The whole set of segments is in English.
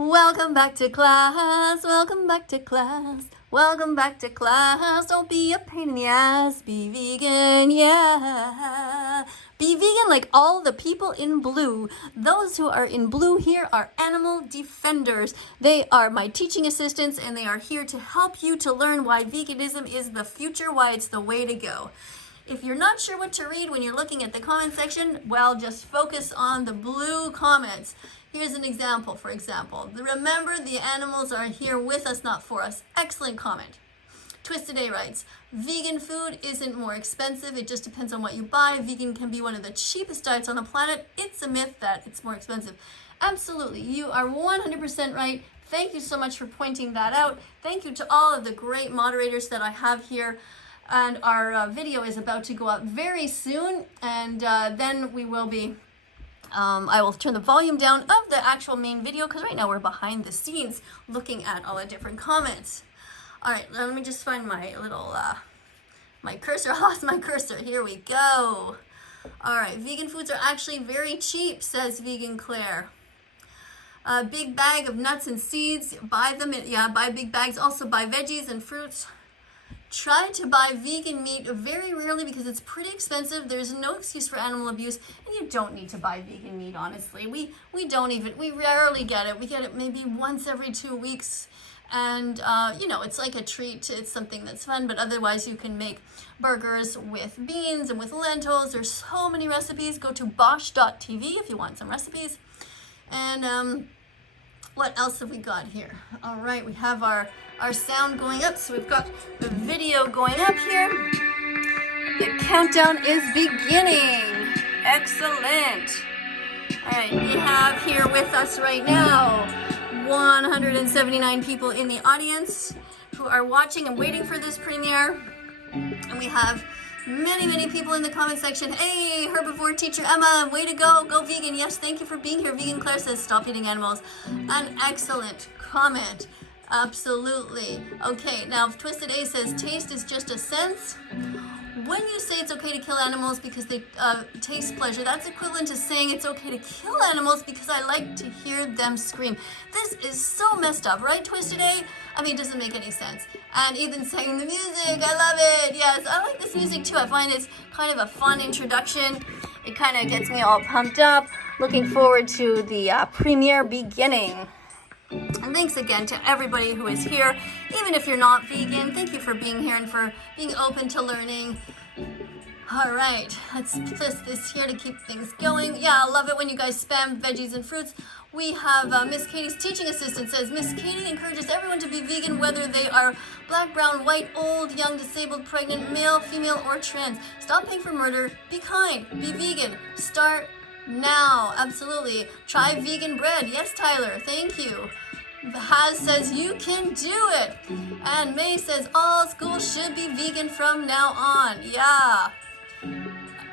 Welcome back to class, welcome back to class, welcome back to class. Don't be a pain in the ass, be vegan, yeah. Be vegan like all the people in blue. Those who are in blue here are animal defenders. They are my teaching assistants and they are here to help you to learn why veganism is the future, why it's the way to go. If you're not sure what to read when you're looking at the comment section, well, just focus on the blue comments. Here's an example, for example. Remember, the animals are here with us, not for us. Excellent comment. Twisted A writes, vegan food isn't more expensive. It just depends on what you buy. Vegan can be one of the cheapest diets on the planet. It's a myth that it's more expensive. Absolutely. You are 100% right. Thank you so much for pointing that out. Thank you to all of the great moderators that I have here. And our video is about to go up very soon. And then we will be... I will turn the volume down of the actual main video because right now we're behind the scenes looking at all the different comments. All right, let me just find my little, my cursor. I lost my cursor. Here we go. All right, vegan foods are actually very cheap, says Vegan Claire. A big bag of nuts and seeds. Buy them. Yeah, buy big bags. Also buy veggies and fruits. Try to buy vegan meat very rarely because it's pretty expensive. There's no excuse for animal abuse, and you don't need to buy vegan meat, honestly. We rarely get it. We get it maybe once every 2 weeks, and you know, it's like a treat. It's something that's fun, but otherwise you can make burgers with beans and with lentils. There's so many recipes. Go to bosch.tv if you want some recipes. And what else have we got here? All right, we have our sound going up, so we've got the video going up here. The countdown is beginning. Excellent. All right, we have here with us right now 179 people in the audience who are watching and waiting for this premiere. And we have many people in the comment section. Hey, herbivore teacher Emma, way to go. Go vegan. Yes, thank you for being here. Vegan Claire says stop eating animals. An excellent comment. Absolutely. Okay, now if Twisted A says taste is just a sense. When you say it's okay to kill animals because they taste pleasure, that's equivalent to saying it's okay to kill animals because I like to hear them scream. This is so messed up, right, Twisted A? I mean, it doesn't make any sense. And Ethan saying the music, I love it. Yes, I like this music too. I find it's kind of a fun introduction. It kind of gets me all pumped up. Looking forward to the premiere beginning. And thanks again to everybody who is here. Even if you're not vegan, thank you for being here and for being open to learning. All right, let's twist this here to keep things going. Yeah, I love it when you guys spam veggies and fruits. We have Miss Katie's teaching assistant says, Miss Katie encourages everyone to be vegan, whether they are black, brown, white, old, young, disabled, pregnant, male, female, or trans. Stop paying for murder. Be kind. Be vegan. Start now. Absolutely. Try vegan bread. Yes, Tyler. Thank you. Haz says you can do it. And May says all schools should be vegan from now on. Yeah.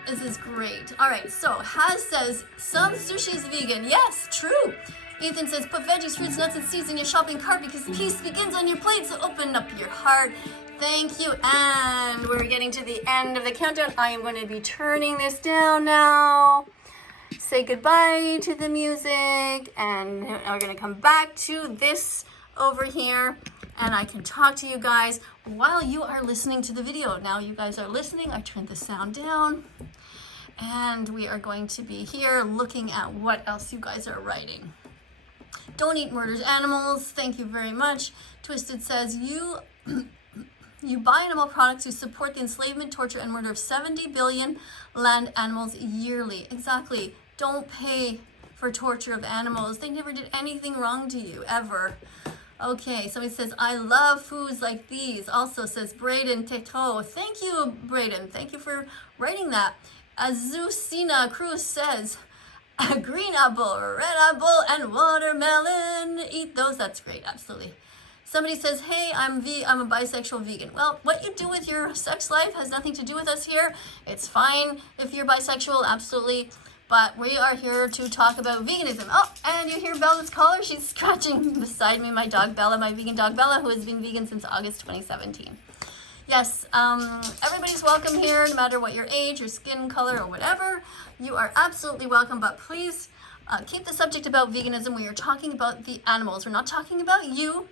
This is great. All right, so Haz says some sushi is vegan. Yes, true. Ethan says put veggies, fruits, nuts, and seeds in your shopping cart because peace begins on your plate. So open up your heart. Thank you. And we're getting to the end of the countdown. I am going to be turning this down now. Say goodbye to the music. And we're going to come back to this over here. And I can talk to you guys while you are listening to the video. Now you guys are listening. I turned the sound down. And we are going to be here looking at what else you guys are writing. Don't eat murders animals. Thank you very much. Twisted says you buy animal products to support the enslavement, torture, and murder of 70 billion land animals yearly. Exactly. Don't pay for torture of animals. They never did anything wrong to you, ever. Okay, somebody says, I love foods like these. Also says Braden Teto. Thank you, Braden. Thank you for writing that. Azucena Cruz says, a green apple, red apple, and watermelon. Eat those. That's great. Absolutely. Somebody says, hey, I'm a bisexual vegan. Well, what you do with your sex life has nothing to do with us here. It's fine if you're bisexual, absolutely. But we are here to talk about veganism. Oh, and you hear Bella's collar? She's scratching beside me, my dog Bella, my vegan dog Bella, who has been vegan since August 2017. Yes, everybody's welcome here, no matter what your age, your skin color, or whatever. You are absolutely welcome, but please Keep the subject about veganism when you're talking about the animals. We're not talking about you.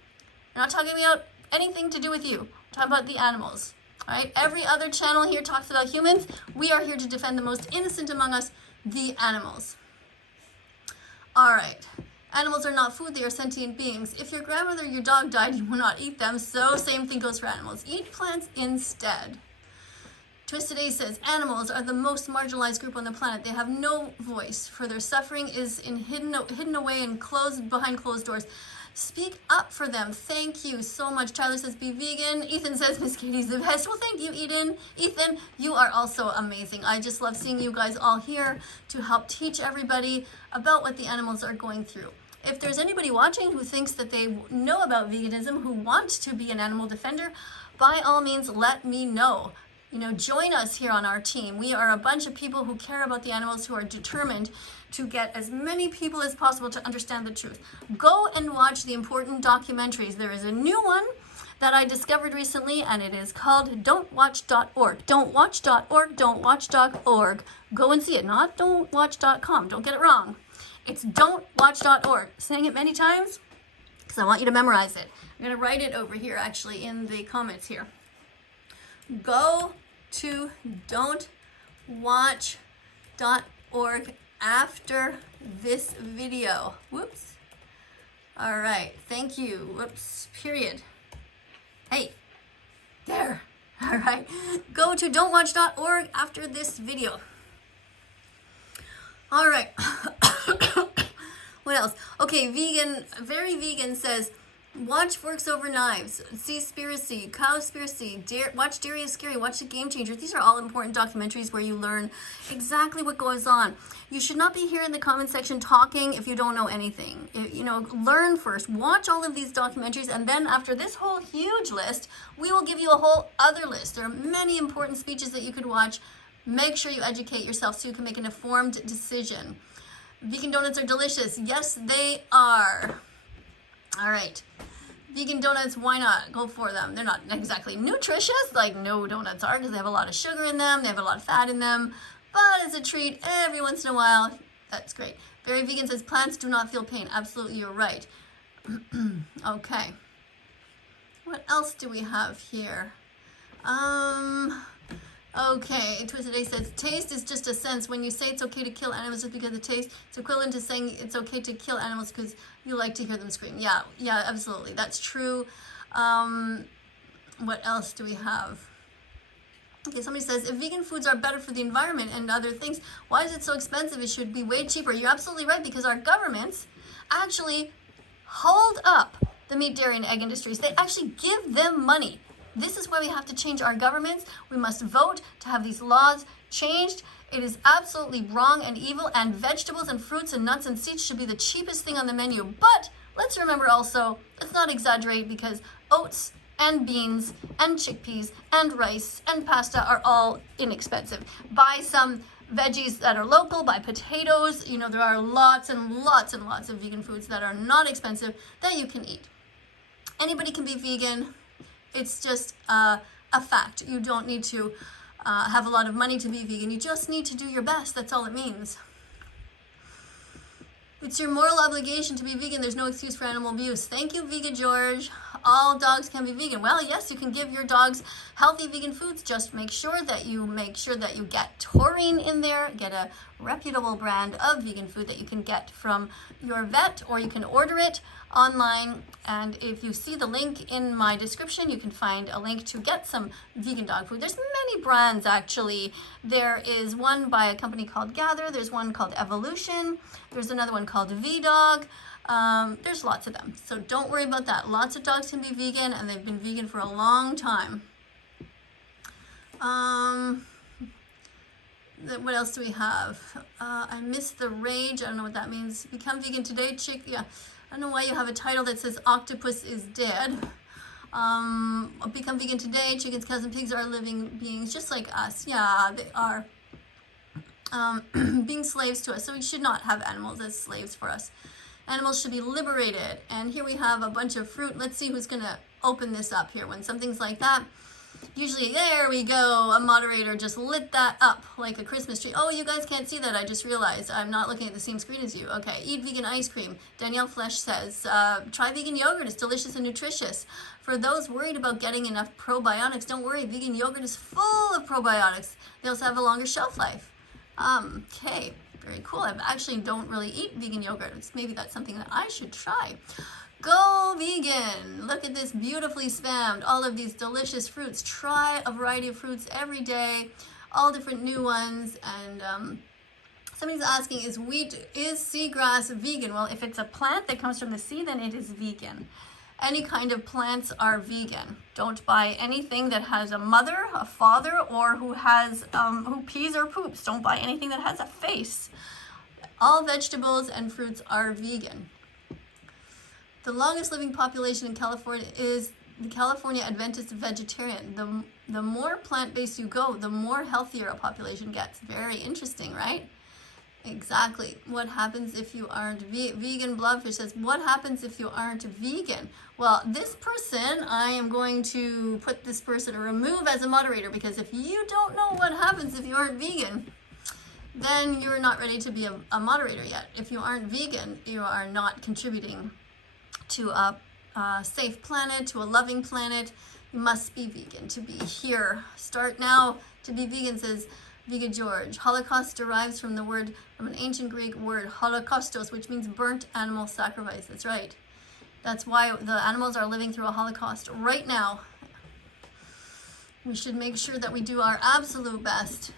We're not talking about anything to do with you. We're talking about the animals. All right? Every other channel here talks about humans. We are here to defend the most innocent among us, the animals. All right. Animals are not food, they are sentient beings. If your grandmother or your dog died, you will not eat them, so same thing goes for animals. Eat plants instead. Twisted A says, animals are the most marginalized group on the planet. They have no voice, for their suffering is hidden away and behind closed doors. Speak up for them. Thank you so much. Tyler says, be vegan. Ethan says, Miss Katie's the best. Well, thank you, Ethan. Ethan, you are also amazing. I just love seeing you guys all here to help teach everybody about what the animals are going through. If there's anybody watching who thinks that they know about veganism, who want to be an animal defender, by all means, let me know. You know, join us here on our team. We are a bunch of people who care about the animals, who are determined to get as many people as possible to understand the truth. Go and watch the important documentaries. There is a new one that I discovered recently, and it is called don'twatch.org. Don'twatch.org, don'twatch.org. Go and see it, not don'twatch.com. Don't get it wrong. It's don'twatch.org. Saying it many times because I want you to memorize it. I'm going to write it over here, actually, in the comments here. Go to don'twatch.org after this video. Whoops. All right. Thank you. Whoops. Period. Hey. There. All right. Go to don'twatch.org after this video. All right. What else? Okay, vegan, very vegan says, watch Forks Over Knives, Seaspiracy, Cowspiracy, watch Dairy is Scary, watch The Game Changers. These are all important documentaries where you learn exactly what goes on. You should not be here in the comment section talking if you don't know anything. You know, learn first, watch all of these documentaries, and then after this whole huge list, we will give you a whole other list. There are many important speeches that you could watch. Make sure you educate yourself so you can make an informed decision. Vegan donuts are delicious. Yes, they are. All right. Vegan donuts, why not? Go for them. They're not exactly nutritious, like no donuts are, because they have a lot of sugar in them. They have a lot of fat in them. But as a treat, every once in a while, that's great. Very Vegan says, plants do not feel pain. Absolutely, you're right. Okay. What else do we have here? Okay, Twisted A says, taste is just a sense. When you say it's okay to kill animals just because of taste, it's equivalent to saying it's okay to kill animals because you like to hear them scream. Yeah, absolutely. That's true. What else do we have? Okay, somebody says, if vegan foods are better for the environment and other things, why is it so expensive? It should be way cheaper. You're absolutely right, because our governments actually hold up the meat, dairy, and egg industries. They actually give them money. This is why we have to change our governments. We must vote to have these laws changed. It is absolutely wrong and evil, and vegetables and fruits and nuts and seeds should be the cheapest thing on the menu. But let's remember also, let's not exaggerate, because oats and beans and chickpeas and rice and pasta are all inexpensive. Buy some veggies that are local, buy potatoes. You know, there are lots and lots and lots of vegan foods that are not expensive that you can eat. Anybody can be vegan. It's just a fact. You don't need to have a lot of money to be vegan. You just need to do your best. That's all it means. It's your moral obligation to be vegan. There's no excuse for animal abuse. Thank you, Vegan George. All dogs can be vegan. Well, yes, you can give your dogs healthy vegan foods. Just make sure that you get taurine in there. Get a reputable brand of vegan food that you can get from your vet, or you can order it online. And if you see the link in my description, you can find a link to get some vegan dog food. There's many brands, actually. There is one by a company called Gather. There's one called Evolution. There's another one called V-Dog. There's lots of them, so don't worry about that. Lots of dogs can be vegan, and they've been vegan for a long time. What else do we have? I missed the rage. I don't know what that means. Become vegan today, chick. Yeah, I don't know why you have a title that says octopus is dead. Become vegan today. Chickens, cows, and pigs are living beings just like us. Yeah, they are. Being slaves to us, so we should not have animals as slaves for us. Animals should be liberated. And here we have a bunch of fruit. Let's see who's going to open this up here when something's like that. Usually, there we go, a moderator just lit that up like a Christmas tree. Oh, you guys can't see that, I just realized. I'm not looking at the same screen as you. Okay, eat vegan ice cream. Danielle Flesh says, try vegan yogurt, it's delicious and nutritious. For those worried about getting enough probiotics, don't worry, vegan yogurt is full of probiotics. They also have a longer shelf life. Okay, very cool. I actually don't really eat vegan yogurt. Maybe that's something that I should try. Go vegan! Look at this beautifully spammed. All of these delicious fruits. Try a variety of fruits every day. All different new ones. And somebody's asking, is seagrass vegan? Well, if it's a plant that comes from the sea, then it is vegan. Any kind of plants are vegan. Don't buy anything that has a mother, a father, or who pees or poops. Don't buy anything that has a face. All vegetables and fruits are vegan. The longest living population in California is the California Adventist vegetarian. The more plant-based you go, the more healthier a population gets. Very interesting, right? Exactly. What happens if you aren't vegan? Blobfish says, what happens if you aren't vegan? Well, this person, I am going to put this person to remove as a moderator, because if you don't know what happens if you aren't vegan, then you're not ready to be a moderator yet. If you aren't vegan, you are not contributing to a safe planet, to a loving planet. You must be vegan to be here. Start now to be vegan, says Vegan George. Holocaust derives from an ancient Greek word, holocaustos, which means burnt animal sacrifice. That's right. That's why the animals are living through a holocaust right now. We should make sure that we do our absolute best.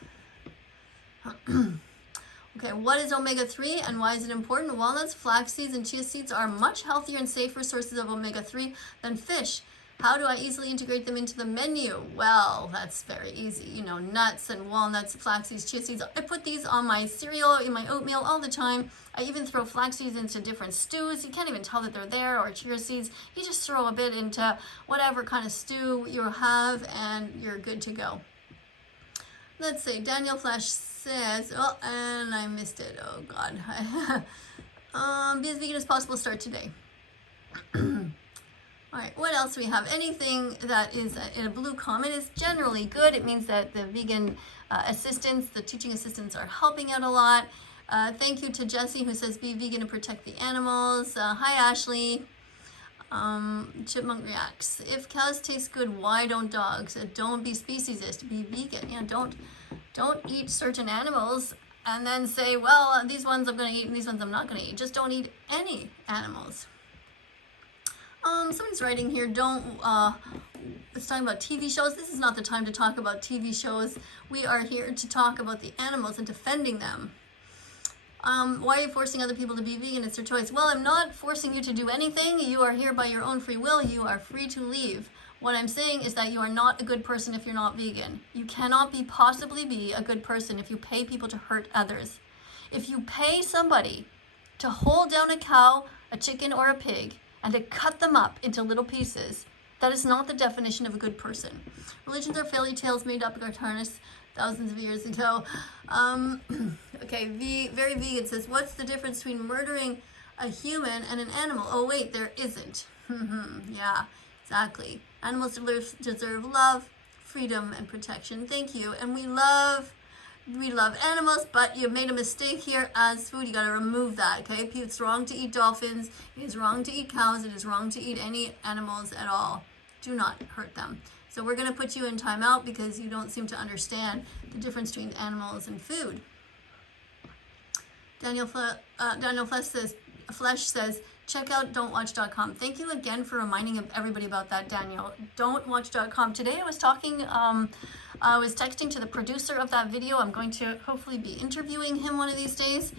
Okay, what is omega-3 and why is it important? Walnuts, flax seeds, and chia seeds are much healthier and safer sources of omega-3 than fish. How do I easily integrate them into the menu? Well, that's very easy. You know, nuts and walnuts, flax seeds, chia seeds. I put these on my cereal, in my oatmeal all the time. I even throw flax seeds into different stews. You can't even tell that they're there, or chia seeds. You just throw a bit into whatever kind of stew you have and you're good to go. Let's see, Daniel Flash says, oh, and I missed it. Oh, God. Be as vegan as possible, start today. All right, what else do we have? Anything that is in a blue comment is generally good. It means that the vegan assistants, the teaching assistants are helping out a lot. Thank you to Jessie, who says, be vegan and protect the animals. Hi, Ashley. Chipmunk reacts. If cows taste good, why don't dogs? Don't be speciesist, be vegan. Yeah, don't eat certain animals and then say, well, these ones I'm going to eat and these ones I'm not going to eat. Just don't eat any animals. Somebody's writing here, it's talking about TV shows. This is not the time to talk about TV shows. We are here to talk about the animals and defending them. Why are you forcing other people to be vegan? It's their choice. Well, I'm not forcing you to do anything. You are here by your own free will. You are free to leave. What I'm saying is that you are not a good person if you're not vegan. You cannot possibly be a good person if you pay people to hurt others. If you pay somebody to hold down a cow, a chicken, or a pig, and to cut them up into little pieces, that is not the definition of a good person. Religions are fairy tales made up by harness thousands of years ago. Okay, very vegan says, what's the difference between murdering a human and an animal? Oh wait, there isn't. Yeah, exactly. Animals deserve love, freedom, and protection. Thank you. And we love animals, but you made a mistake here as food. You got to remove that, okay? It's wrong to eat dolphins. It is wrong to eat cows. It is wrong to eat any animals at all. Do not hurt them. So we're going to put you in timeout because you don't seem to understand the difference between animals and food. Daniel Flesh says, check out don'twatch.com. Thank you again for reminding everybody about that, Daniel. Don'twatch.com. Today I was texting to the producer of that video. I'm going to hopefully be interviewing him one of these days,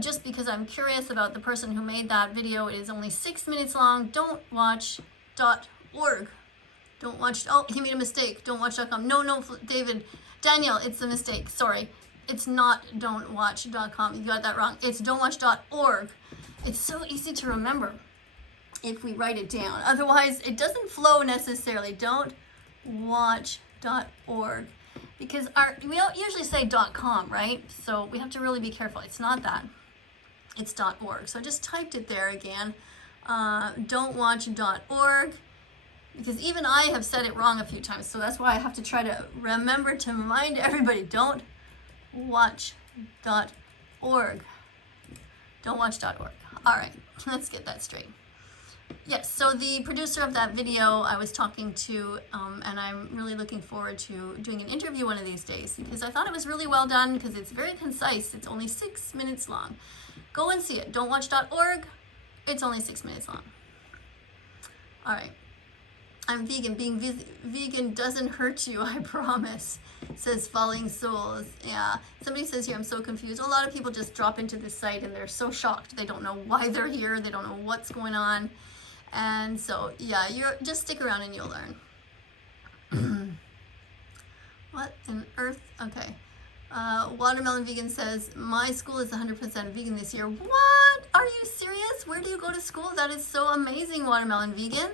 just because I'm curious about the person who made that video. It is only 6 minutes long. Don'twatch.org. Don't watch. Oh, he made a mistake. Don'twatch.com. No, Daniel, it's a mistake. Sorry. It's not don'twatch.com. You got that wrong. It's don'twatch.org. It's so easy to remember if we write it down. Otherwise, it doesn't flow necessarily. Don'twatch.org. Because we don't usually say .com, right? So we have to really be careful. It's not that. It's .org. So I just typed it there again. Don'twatch.org. because even I have said it wrong a few times. So that's why I have to try to remember to remind everybody, don't watch.org. Don't watch.org. All right, let's get that straight. Yes, so the producer of that video I was talking to, and I'm really looking forward to doing an interview one of these days, because I thought it was really well done, because it's very concise. It's only 6 minutes long. Go and see it. Don'twatch.org. It's only 6 minutes long. All right. I'm vegan. Being vegan doesn't hurt you, I promise, says Falling Souls. Yeah. Somebody says here, I'm so confused. A lot of people just drop into this site and they're so shocked. They don't know why they're here. They don't know what's going on. And so, yeah, just stick around and you'll learn. What on earth? Okay. Watermelon Vegan says, my school is 100% vegan this year. What? Are you serious? Where do you go to school? That is so amazing, Watermelon Vegan.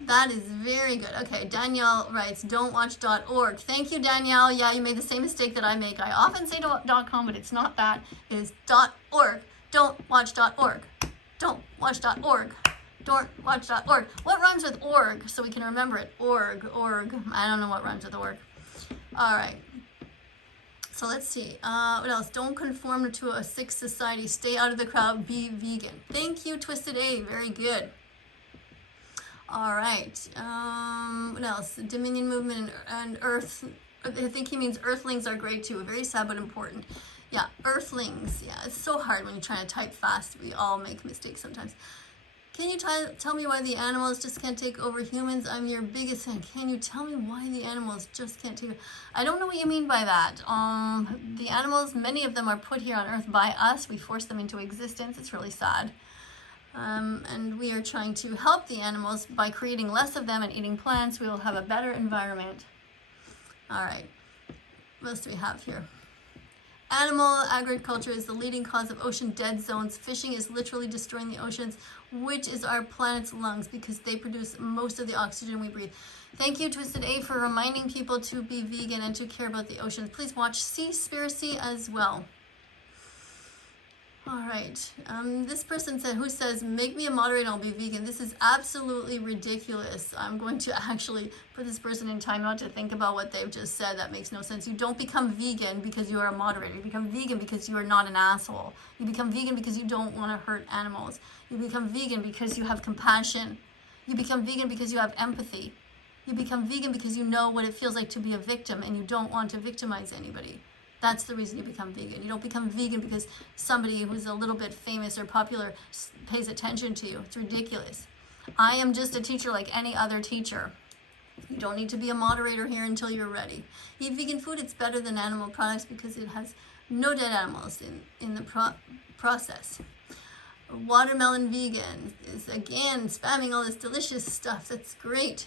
That is very good. Okay, Danielle writes, don'twatch.org. Thank you, Danielle. Yeah, you made the same mistake that I make. I often say .com, but it's not that. It is .org. Don'twatch.org. Don'twatch.org. Don'twatch.org. What rhymes with org so we can remember it? Org. I don't know what rhymes with org. All right. So let's see. What else? Don't conform to a sick society. Stay out of the crowd. Be vegan. Thank you, Twisted A. Very good. All right. What else? Dominion Movement and Earth. I think he means Earthlings are great too. Very sad but important. Yeah, Earthlings. Yeah, it's so hard when you're trying to type fast. We all make mistakes sometimes. Can you tell me why the animals just can't take over humans? I'm your biggest fan. Can you tell me why the animals just can't take over? I don't know what you mean by that. The animals, many of them are put here on Earth by us. We force them into existence. It's really sad. And we are trying to help the animals by creating less of them and eating plants. We will have a better environment. All right. What else do we have here? Animal agriculture is the leading cause of ocean dead zones. Fishing is literally destroying the oceans, which is our planet's lungs, because they produce most of the oxygen we breathe. Thank you, Twisted A, for reminding people to be vegan and to care about the oceans. Please watch Seaspiracy as well. All right. This person said, who says, make me a moderator and I'll be vegan. This is absolutely ridiculous. I'm going to actually put this person in timeout to think about what they've just said. That makes no sense. You don't become vegan because you are a moderator. You become vegan because you are not an asshole. You become vegan because you don't want to hurt animals. You become vegan because you have compassion. You become vegan because you have empathy. You become vegan because you know what it feels like to be a victim and you don't want to victimize anybody. That's the reason you become vegan. You don't become vegan because somebody who's a little bit famous or popular pays attention to you. It's ridiculous. I am just a teacher like any other teacher. You don't need to be a moderator here until you're ready. Eat vegan food. It's better than animal products because it has no dead animals in the process. Watermelon Vegan is again spamming all this delicious stuff. That's great.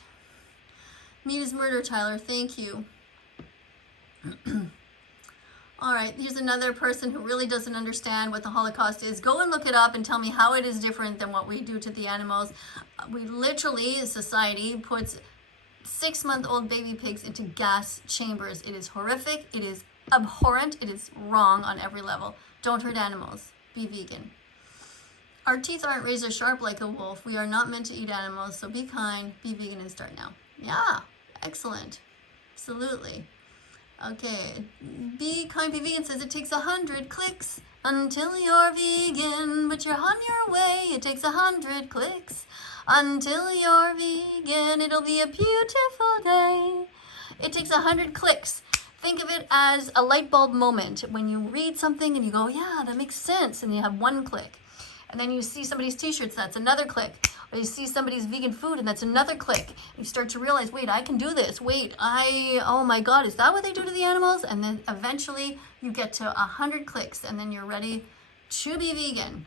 Meat is murder, Tyler. Thank you. All right, here's another person who really doesn't understand what the Holocaust is. Go and look it up and tell me how it is different than what we do to the animals. We literally, as society, puts 6-month-old baby pigs into gas chambers. It is horrific. It is abhorrent. It is wrong on every level. Don't hurt animals. Be vegan. Our teeth aren't razor sharp like a wolf. We are not meant to eat animals, so be kind, be vegan, and start now. Yeah, excellent. Absolutely. Okay, Be Kind, Be Vegan says it takes 100 clicks until you're vegan, but you're on your way. It takes 100 clicks until you're vegan. It'll be a beautiful day. It takes 100 clicks. Think of it as a light bulb moment when you read something and you go, yeah, that makes sense, and you have 1 click. And then you see somebody's t-shirts, that's another click. Or you see somebody's vegan food and that's another click. You start to realize, wait, I can do this. Wait, oh my God, is that what they do to the animals? And then eventually you get to 100 clicks and then you're ready to be vegan.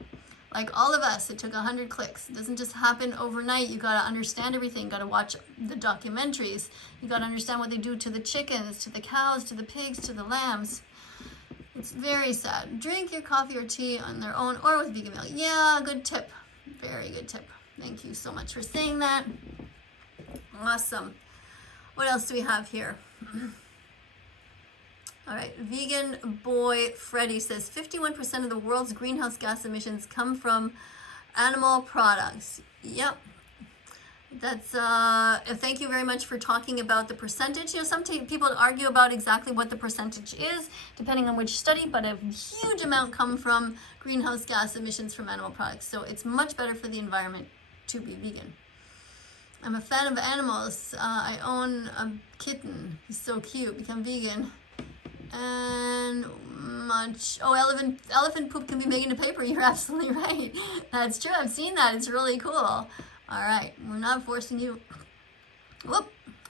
Like all of us, it took 100 clicks. It doesn't just happen overnight. You gotta understand everything. You gotta watch the documentaries. You gotta understand what they do to the chickens, to the cows, to the pigs, to the lambs. It's very sad. Drink your coffee or tea on their own or with vegan milk. Yeah, good tip. Very good tip. Thank you so much for saying that. Awesome. What else do we have here? All right. Vegan Boy Freddy says 51% of the world's greenhouse gas emissions come from animal products. Yep. That's thank you very much for talking about the percentage. You know, some people argue about exactly what the percentage is depending on which study, but a huge amount come from greenhouse gas emissions from animal products. So it's much better for the environment to be vegan. I'm a fan of animals. I own a kitten. He's so cute. Become vegan. And much. Oh, elephant poop can be made into paper. You're absolutely right. That's true. I've seen that. It's really cool. All right, we're not forcing you.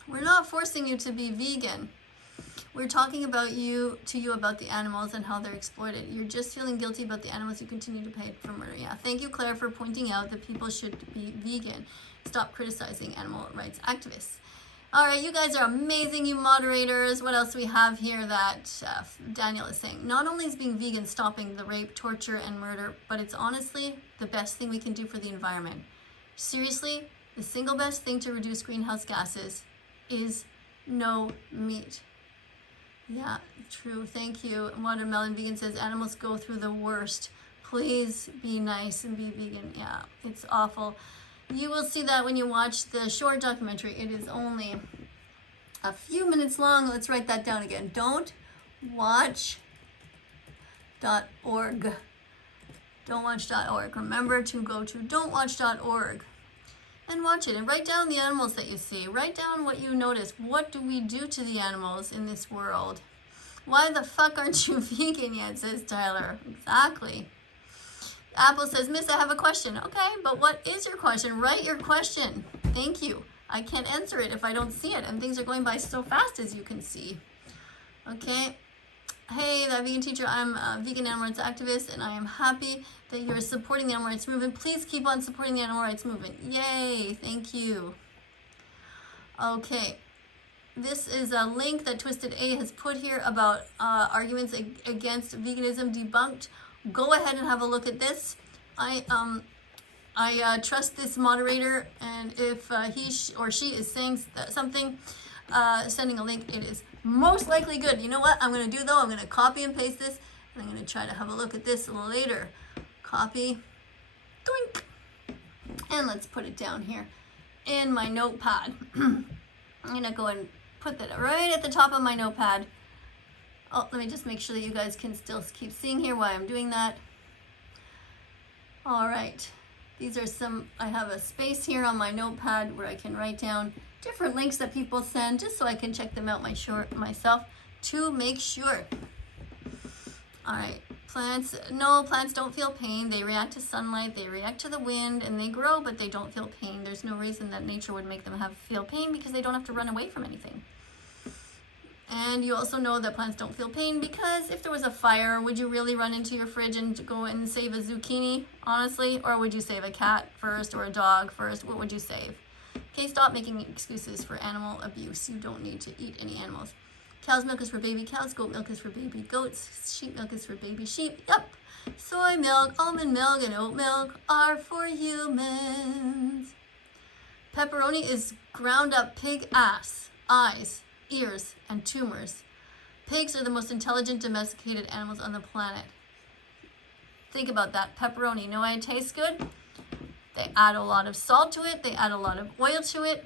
We're not forcing you to be vegan. We're talking about you about the animals and how they're exploited. You're just feeling guilty about the animals you continue to pay for murder. Yeah, thank you, Claire, for pointing out that people should be vegan. Stop criticizing animal rights activists. All right, you guys are amazing, you moderators. What else do we have here that Daniel is saying? Not only is being vegan stopping the rape, torture, and murder, but it's honestly the best thing we can do for the environment. Seriously, the single best thing to reduce greenhouse gases is no meat. Yeah, true. Thank you. Watermelon Vegan says animals go through the worst. Please be nice and be vegan. Yeah, it's awful. You will see that when you watch the short documentary. It is only a few minutes long. Let's write that down again. Don't watch.org. Don'twatch.org. Remember to go to don'twatch.org and watch it and write down the animals that you see. Write down what you notice. What do we do to the animals in this world? Why the fuck aren't you vegan yet, says Tyler. Exactly. Apple says, Miss, I have a question. Okay, but what is your question? Write your question. Thank you. I can't answer it if I don't see it, and things are going by so fast, as you can see. Okay. Hey, that vegan teacher, I'm a vegan animal rights activist, and I am happy that you're supporting the animal rights movement. Please keep on supporting the animal rights movement. Yay, thank you. Okay, this is a link that Twisted A has put here about arguments against veganism debunked. Go ahead and have a look at this. I trust this moderator, and if he or she is saying something, sending a link, it is most likely good. You know what I'm going to do though? I'm going to copy and paste this, and I'm going to try to have a look at this a little later. Copy, doink, and let's put it down here in my notepad. I'm going to go and put that right at the top of my notepad. Oh, let me just make sure that you guys can still keep seeing here while I'm doing that. All right. These are some, I have a space here on my notepad where I can write down different links that people send just so I can check them out myself to make sure. All right, plants don't feel pain. They react to sunlight, they react to the wind, and they grow, but they don't feel pain. There's no reason that nature would make them feel pain because they don't have to run away from anything. And you also know that plants don't feel pain because if there was a fire, would you really run into your fridge and go and save a zucchini, honestly? Or would you save a cat first or a dog first? What would you save? Okay, stop making excuses for animal abuse. You don't need to eat any animals. Cow's milk is for baby cows. Goat milk is for baby goats. Sheep milk is for baby sheep. Yep. Soy milk, almond milk, and oat milk are for humans. Pepperoni is ground up pig ass, eyes, ears, and tumors. Pigs are the most intelligent domesticated animals on the planet. Think about that. Pepperoni, know why it tastes good? They add a lot of salt to it. They add a lot of oil to it.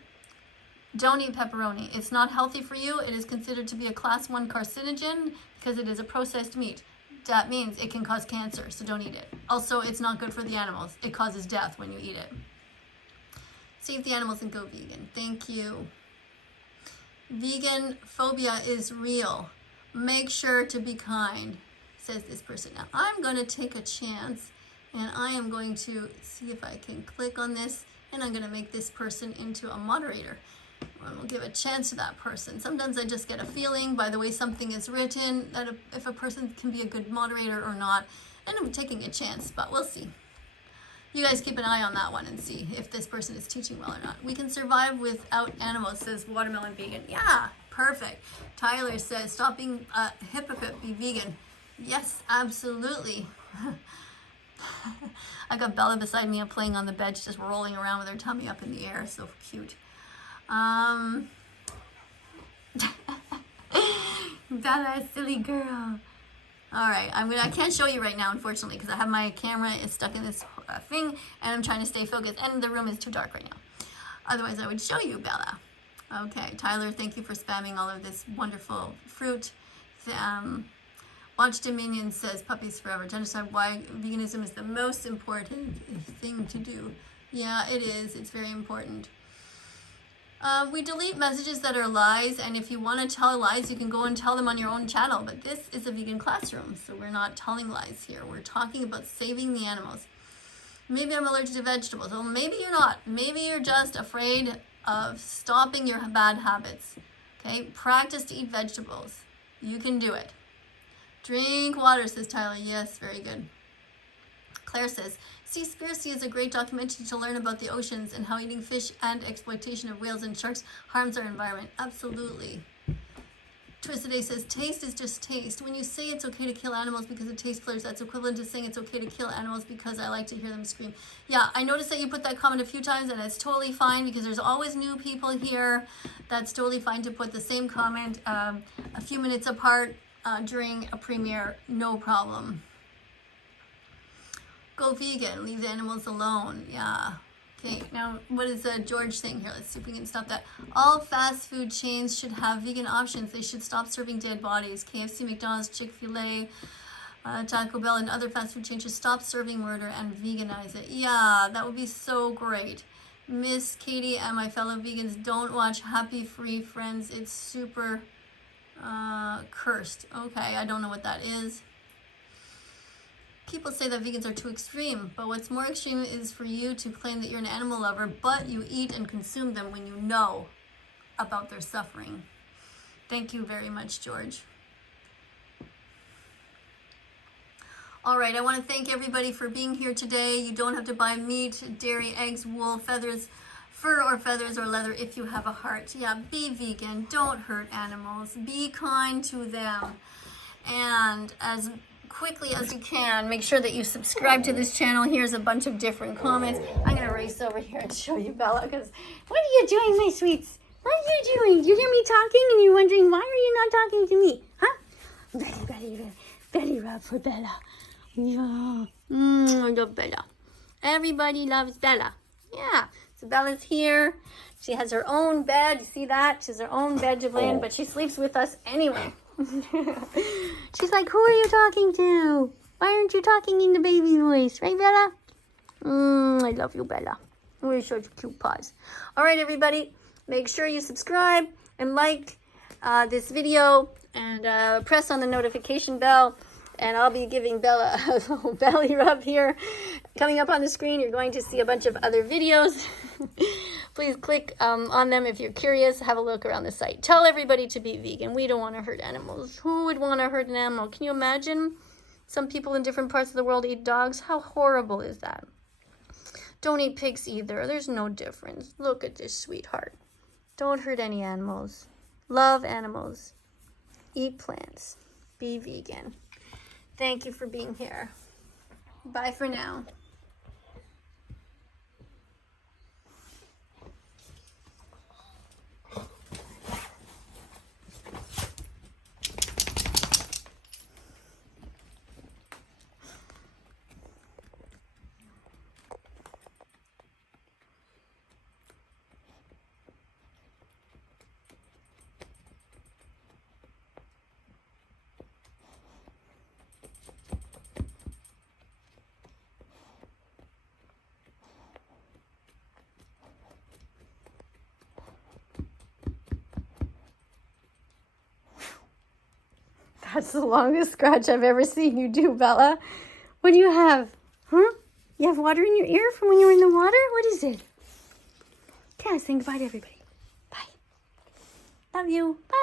Don't eat pepperoni. It's not healthy for you. It is considered to be a class 1 carcinogen because it is a processed meat. That means it can cause cancer, so don't eat it. Also, it's not good for the animals. It causes death when you eat it. Save the animals and go vegan. Thank you. Vegan phobia is real. Make sure to be kind, says this person. Now, I'm going to take a chance, and I am going to see if I can click on this, and I'm going to make this person into a moderator. And we'll give a chance to that person. Sometimes I just get a feeling by the way something is written that if a person can be a good moderator or not, and I'm taking a chance, but we'll see. You guys keep an eye on that one and see if this person is teaching well or not. We can survive without animals, says Watermelon Vegan. Yeah, perfect. Tyler says, stop being a hypocrite, be vegan. Yes, absolutely. I got Bella beside me playing on the bed, just rolling around with her tummy up in the air. So cute. Bella, silly girl. All right, I can't show you right now, unfortunately, because I have my camera is stuck in this thing, and I'm trying to stay focused, and the room is too dark right now. Otherwise, I would show you, Bella. Okay, Tyler, thank you for spamming all of this wonderful fruit. Watch Dominion says puppies forever. To understand why veganism is the most important thing to do. Yeah, it is. It's very important. We delete messages that are lies, and if you want to tell lies, you can go and tell them on your own channel. But this is a vegan classroom, so we're not telling lies here. We're talking about saving the animals. Maybe I'm allergic to vegetables. Well, maybe you're not. Maybe you're just afraid of stopping your bad habits. Okay, practice to eat vegetables. You can do it. Drink water, says Tyler. Yes, very good. Claire says, Seaspiracy is a great documentary to learn about the oceans and how eating fish and exploitation of whales and sharks harms our environment. Absolutely. Twisted A says, taste is just taste. When you say it's okay to kill animals because of taste flavors, that's equivalent to saying it's okay to kill animals because I like to hear them scream. Yeah, I noticed that you put that comment a few times, and it's totally fine because there's always new people here. That's totally fine to put the same comment a few minutes apart during a premiere. No problem. Go vegan, leave the animals alone. Yeah. Okay, now what is George saying here? Let's see if we can stop that. All fast food chains should have vegan options. They should stop serving dead bodies. KFC, McDonald's, Chick-fil-A, Taco Bell, and other fast food chains should stop serving murder and veganize it. Yeah, that would be so great. Miss Katie and my fellow vegans, don't watch Happy Free Friends. It's super cursed. Okay, I don't know what that is. People say that vegans are too extreme, but what's more extreme is for you to claim that you're an animal lover, but you eat and consume them when you know about their suffering. Thank you very much, George. All right, I want to thank everybody for being here today. You don't have to buy meat, dairy, eggs, wool, feathers, fur or feathers or leather if you have a heart. Yeah, be vegan. Don't hurt animals. Be kind to them. And as quickly as you can, make sure that you subscribe to this channel. Here's a bunch of different comments. I'm going to race over here and show you Bella, because what are you doing, my sweets? What are you doing? You hear me talking and you're wondering, why are you not talking to me? Huh? Belly rub for Bella. Yeah. I love Bella. Everybody loves Bella. Yeah. So Bella's here. She has her own bed. You see that? She has her own bed to lay in, but she sleeps with us anyway. She's like, who are you talking to? Why aren't you talking in the baby voice? Right, Bella? I love you, Bella. I'm going to show you cute paws. All right, everybody. Make sure you subscribe and like this video and press on the notification bell. And I'll be giving Bella a little belly rub here. Coming up on the screen, you're going to see a bunch of other videos. Please click on them if you're curious. Have a look around the site. Tell everybody to be vegan. We don't want to hurt animals. Who would want to hurt an animal? Can you imagine? Some people in different parts of the world eat dogs. How horrible is that? Don't eat pigs either. There's no difference. Look at this sweetheart. Don't hurt any animals. Love animals. Eat plants. Be vegan. Thank you for being here. Bye for now. That's the longest scratch I've ever seen you do, Bella. What do you have? Huh? You have water in your ear from when you were in the water? What is it? Okay, saying goodbye to everybody. Bye. Love you. Bye.